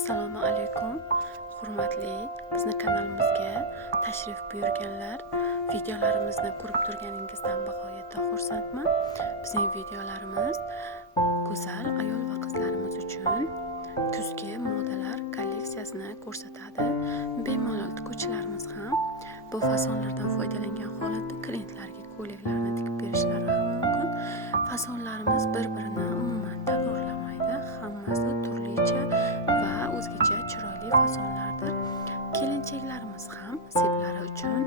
Assalomu alaykum, hurmatli bizni kanalimizga tashrif buyurganlar. Videolarimizni ko'rib turganingizdan bag'oyatda xursandman. Bizning videolarimiz go'zal ayol va qizlarimiz uchun kuzgi modalar kolleksiyasini ko'rsatadi. Bemalol tikuvchilarimiz ham bu fasonlardan foydalangan holatda klientlarga ko'ylaklarni tikib berishlari ham mumkin. Fasonlarimiz bir-birini umuman takrorlamaydi. Hammasi turlicha va o'zgacha chiroyli fasonlardir. Kelinchaklarimiz ham sevlari uchun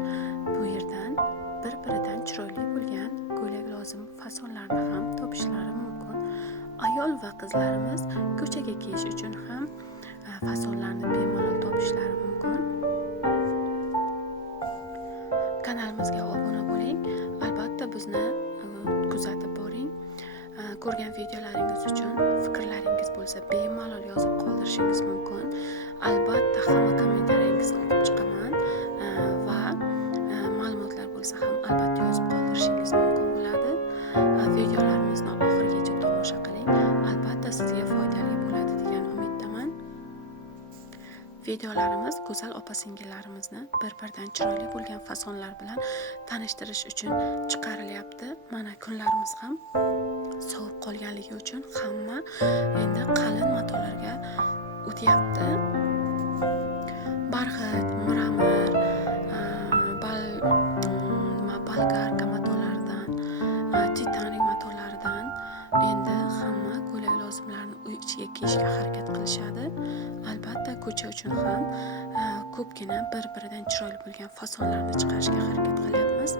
bu yerdan bir-biridan chiroyli bo'lgan ko'ylak lozim fasonlarni ham topishlari mumkin. Ayol va qizlarimiz ko'chaga kiyish uchun ham fasonlarni bemalol topishlari mumkin. Kanalimizga obuna bo'ling. Albatta bizni kuzatib boring. Ko'rgan videolaringiz uchun fikrlaringiz bo'lsa bemalol yozib qoldirishingiz mumkin. Albatta hamma kommentariyaringizni o'qib chiqaman va ma'lumotlar bo'lsa ham albatta yozib qoldirishingiz mumkin bo'ladi. Videolarimizni oxirigacha tomosha qiling. Albatta sizga foydali bo'ladi degan umiddaman. Videolarimiz go'zal opa-singillarimizni bir-biridan chiroyli bo'lgan fasonlar bilan tanishtirish uchun chiqarilyapti. Mana kunlarimiz ham sovib qolganligi uchun hamma endi qalin matolarga o'tyapti. Barxit, miramir, bolgarka matolaridan, titanik matolaridan endi hamma ko'ylak lozimlarini uy ichiga kiyishga harakat qilishadi. Albatta ko'cha uchun ham ko'pgina bir-biridan chiroyli bo'lgan fasonlarni chiqarishga harakat qilyapmiz.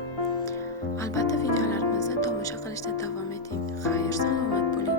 Albatta videolarimizni tomosha qilishda davom eting. Xayr, salomat bo'ling.